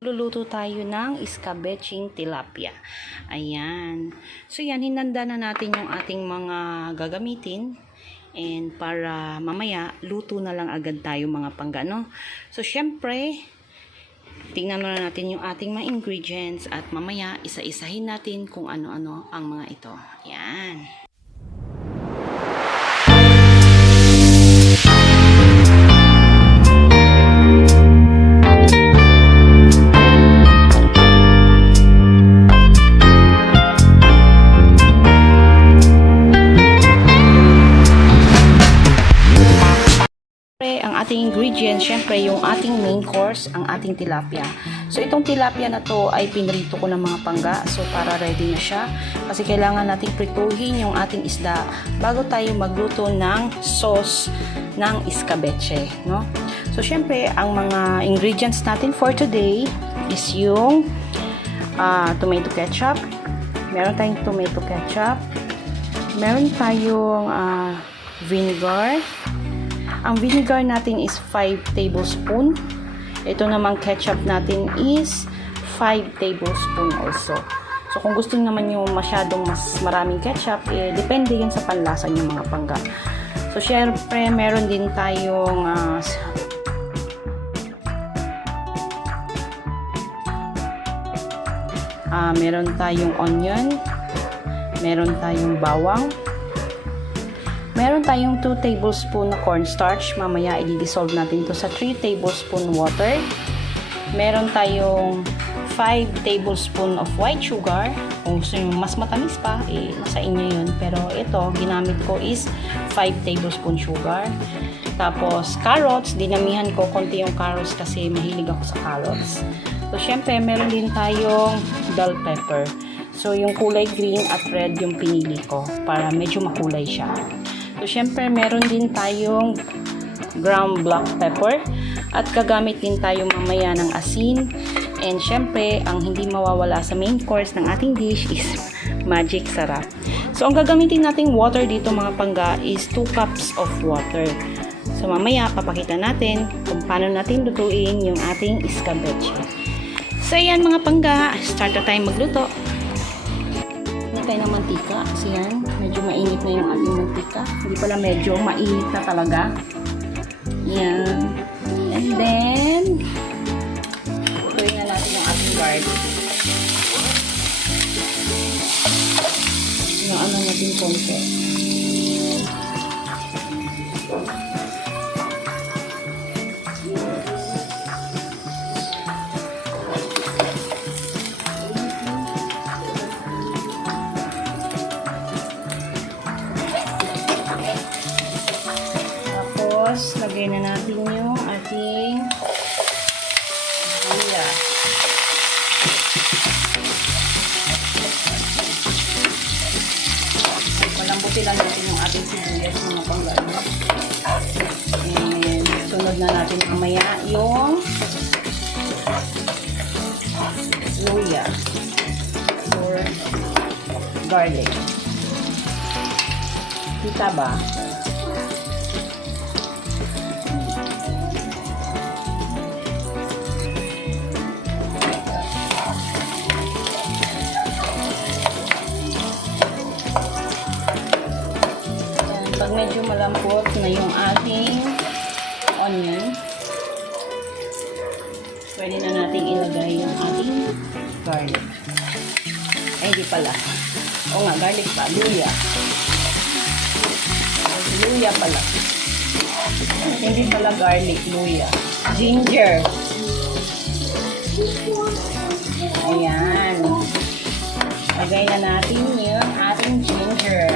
Luluto tayo ng iskabeching tilapia. Ayan. So yan, hinanda na natin yung ating mga gagamitin. And para mamaya, luto na lang agad tayo mga panggano. So syempre, tingnan na natin yung ating mga ingredients at mamaya isa-isahin natin kung ano-ano ang mga ito. Ayan. Syempre yung ating main course, ang ating tilapia. So itong tilapia na to ay pinrito ko ng mga pangga. So para ready na siya. Kasi kailangan nating prituhin yung ating isda bago tayo magluto ng sauce ng iskabeche. No? So syempre, ang mga ingredients natin for today is yung ah, tomato ketchup. Meron tayong tomato ketchup. Meron tayong ah, vinegar. Ang vinegar natin is 5 tablespoon. Ito namang ketchup natin is 5 tablespoon also. So, kung gusto naman yung masyadong mas maraming ketchup, eh, depende yun sa panlasa ng mga pangga. So, syempre, meron din tayong s- ah, meron tayong onion, meron tayong bawang, Meron tayong 2 tablespoon na cornstarch. Mamaya i-dissolve natin to sa 3 tablespoon water. Meron tayong 5 tablespoon of white sugar. Kung gusto nyo mas matamis pa, eh, nasa inyo yun. Pero ito, ginamit ko is 5 tablespoon sugar. Tapos, carrots. Dinamihan ko konti yung carrots kasi mahilig ako sa carrots. So, syempre, meron din tayong bell pepper. So, yung kulay green at red yung pinili ko para medyo makulay siya. So, syempre, meron din tayong ground black pepper at gagamit din tayo mamaya ng asin. And syempre, ang hindi mawawala sa main course ng ating dish is magic sarap. So, ang gagamitin nating water dito mga pangga is 2 cups of water. So, mamaya, papakita natin kung paano natin lutuin yung ating escabeche. So, ayan mga pangga, start na tayong magluto. Hindi tayo ng mantika. Kasi yan, medyo mainit na yung ating mantika. Hindi pala medyo mainit na talaga. Yan. And then, tuloy na natin yung ating garlic. Yung ano natin konti. Tapos, lagay na natin yung ating luya. Malambutin lang natin yung ating sibuyas mga panggano. And sunod na natin mamaya yung luya or garlic. Kita ba? Na yung ating onion, pwede na nating ilagay yung ating garlic. Ay, hindi pala. O nga, garlic pa. Luya. Luya pala. Hindi pala garlic, luya. Ginger. Ayan. Lagay na natin yung ating ginger.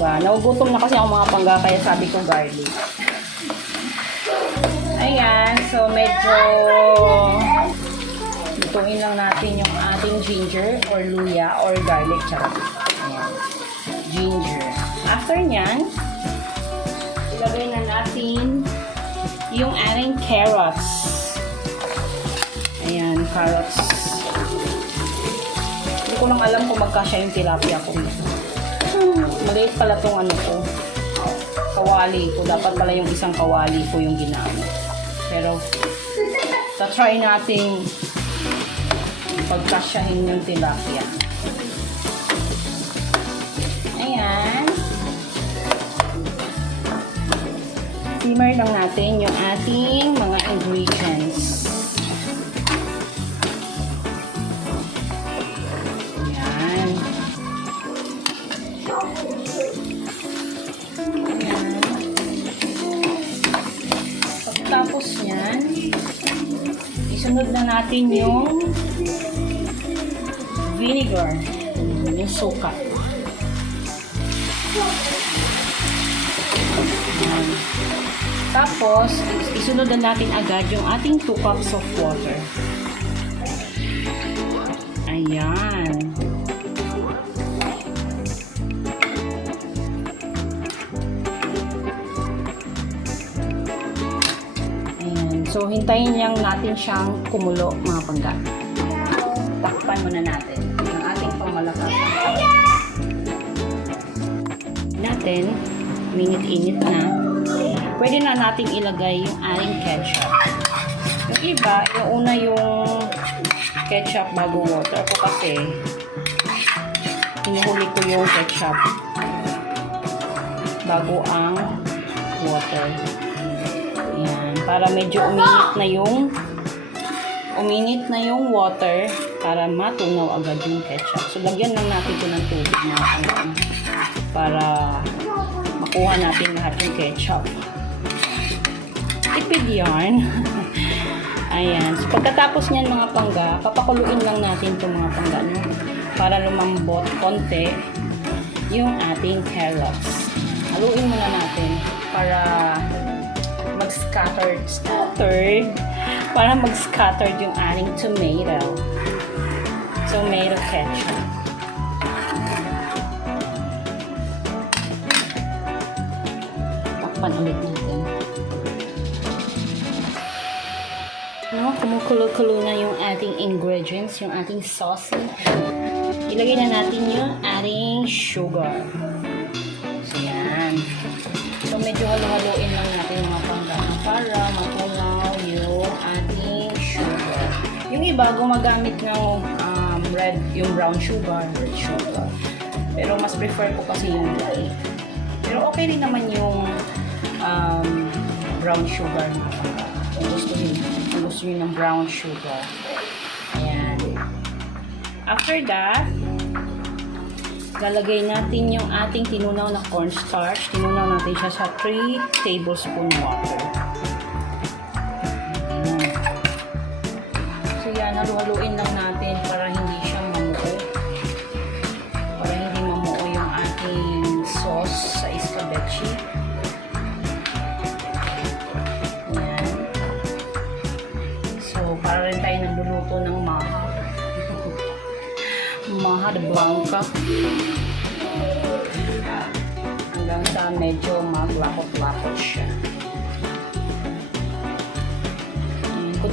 Diba? Nagugutom na kasi ako mga pangga kaya sabi ko garlic. Ayan. So, medyo lutuin lang natin yung ating ginger or luya or garlic. Charot. Ginger. After nyan, ilagay na natin yung ating carrots. Ayan, carrots. Hindi ko lang alam kung magkasya yung tilapia ko. Maliit pala tong ano ko. Kawali ko. Dapat pala yung isang kawali ko yung ginamit. Pero, Tatry nating pagkasyahin yung tilapia. Ayan. Simmer lang natin yung ating mga ingredients. Isunod na natin yung vinegar, yung suka. Tapos, isunod na natin agad yung ating 2 cups of water. Ayan. Hintayin lang natin siyang kumulo, mga pangga. Takpan muna natin yung ating pamalakas. Natin, minit-init na. Pwede na nating ilagay yung ating ketchup. Yung iba, yung una yung ketchup bago water. Ako kasi, hinuhuli ko yung ketchup bago ang water. Para medyo uminit na yung uminit na yung water para matunaw agad yung ketchup. So, lagyan lang natin ito ng tubig na ano, para makuha natin lahat yung ketchup. Tipid yarn. Ayan. So, pagkatapos niyan mga pangga, papakuluin lang natin itong mga pangga no? para lumambot konti yung ating carrots. Haluin muna natin para mag-scattered, scattered, para mag-scattered yung ating tomato. Tomato ketchup. Takpan ulit natin. No, kumukulo-kulo na yung ating ingredients, yung ating sauce. Ilagay na natin yung ating sugar. So, yan. So, medyo halo-haloin lang natin mga iba, gumagamit ng um, red, yung brown sugar, red sugar. Pero mas prefer ko kasi yung white. Pero okay rin naman yung um, brown sugar panggana. Kung gusto niyo, kung gusto niyo ng brown sugar. Ayan. After that, lalagay natin yung ating tinunaw na cornstarch. Tinunaw natin siya sa 3 tablespoon water. Halu-haluin lang natin para hindi siya mamuo. Para hindi mamuo yung ating sauce sa escabeche. Ayan. So, para rin tayo nagluluto ng maha. maha de blanca. Hanggang sa medyo maglapot-lapot siya.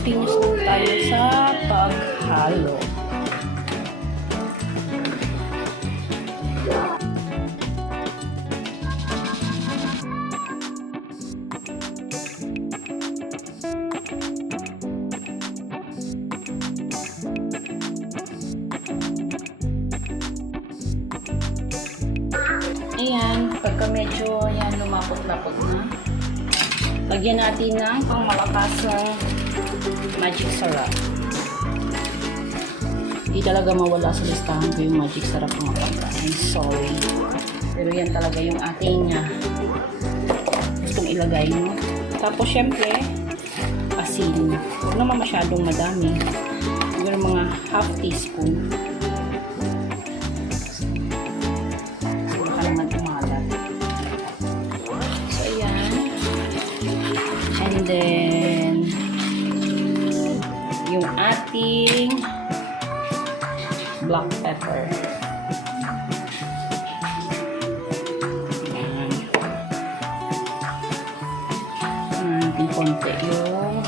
Continuous lang tayo sa paghalo. Ayan, pagka medyo yan lumapot-lapot na, lagyan natin ng pangmalakas ng magic syrup. Hindi talaga mawala sa listahan ko yung magic syrup mga pagka. I'm sorry. Pero yan talaga yung ating uh, gustong ilagay mo. Tapos syempre, asin. Huwag naman masyadong madami. Siguro mga half teaspoon. Ating black pepper. Ayan. Ating konti yung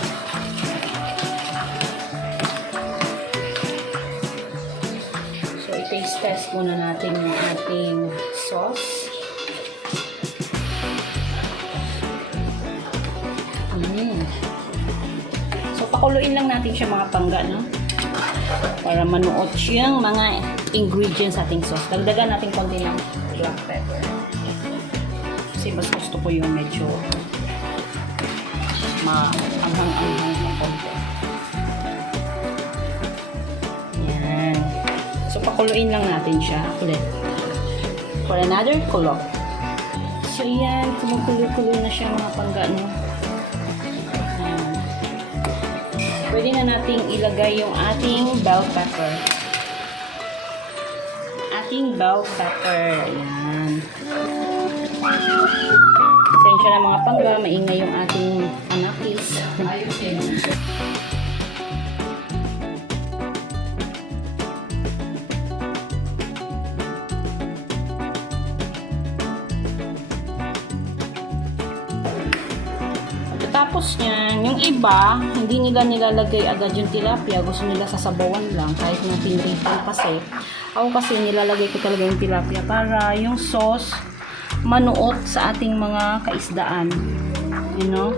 So, i-taste test muna natin yung ating pakuluin lang natin siya mga pangga, no? Para manuot yung mga ingredients sa ating sauce. Dagdagan natin konti ng black pepper. Kasi mas gusto ko yung medyo maanghang-anghang na konti. Yan. So, pakuluin lang natin siya ulit. For another kulo. So, yan. Kumukulo-kulo na siya mga pangga, no? Pwede na nating ilagay yung ating bell pepper. Ating bell pepper. Ayan. Pasensya na mga pangga, maingay yung ating anakis. Ayusin. Tapos niyan, yung iba, hindi nila nilalagay agad yung tilapia. Gusto nila sasabawan lang kahit na pinritong kasi. Ako kasi nilalagay ko talaga yung tilapia para yung sauce manuot sa ating mga kaisdaan. You know?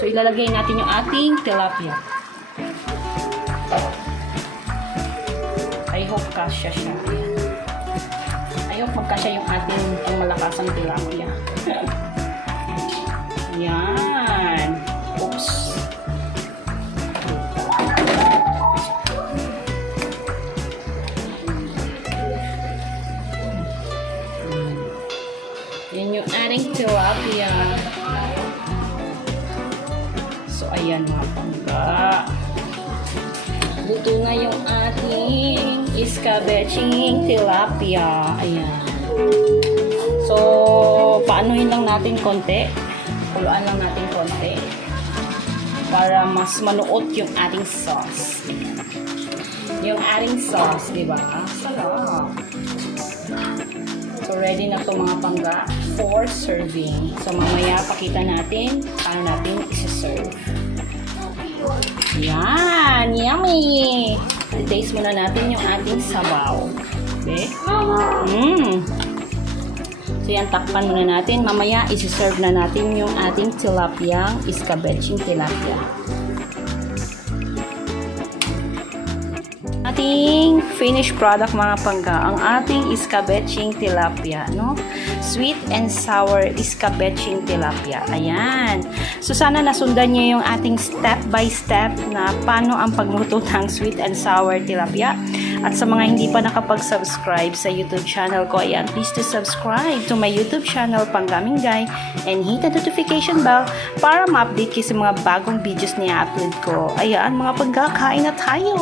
So, ilalagay natin yung ating tilapia. I hope kasya siya. I hope magkasya yung ating ang malakasang tilapia. Yan. Yan yung ating tilapia. So, ayan mga pangga. Luto na yung ating iskabeching tilapia. Ayan. So, paanuhin lang natin konti. Kuluan lang natin konti. Para mas manuot yung ating sauce. Ayan. Yung ating sauce, di ba? Sarap. Ready na to mga pangga for serving. So, mamaya pakita natin paano natin isi-serve. Yan! Yummy! Taste muna natin yung ating sabaw. Okay? Mmm! So, yan, takpan muna natin. Mamaya, isi-serve na natin yung ating tilapia, iskabeching tilapia. Ating finished product mga pangga, ang ating iskabeching tilapia, no? Sweet and sour iskabeching tilapia. Ayan. So, sana nasundan niyo yung ating step by step na paano ang pagluto ng sweet and sour tilapia. At sa mga hindi pa nakapag-subscribe sa YouTube channel ko, ayan, please to subscribe to my YouTube channel, Panggaming Guy, and hit the notification bell para ma-update kayo sa mga bagong videos na i-upload ko. Ayan, mga pagkakain na tayo!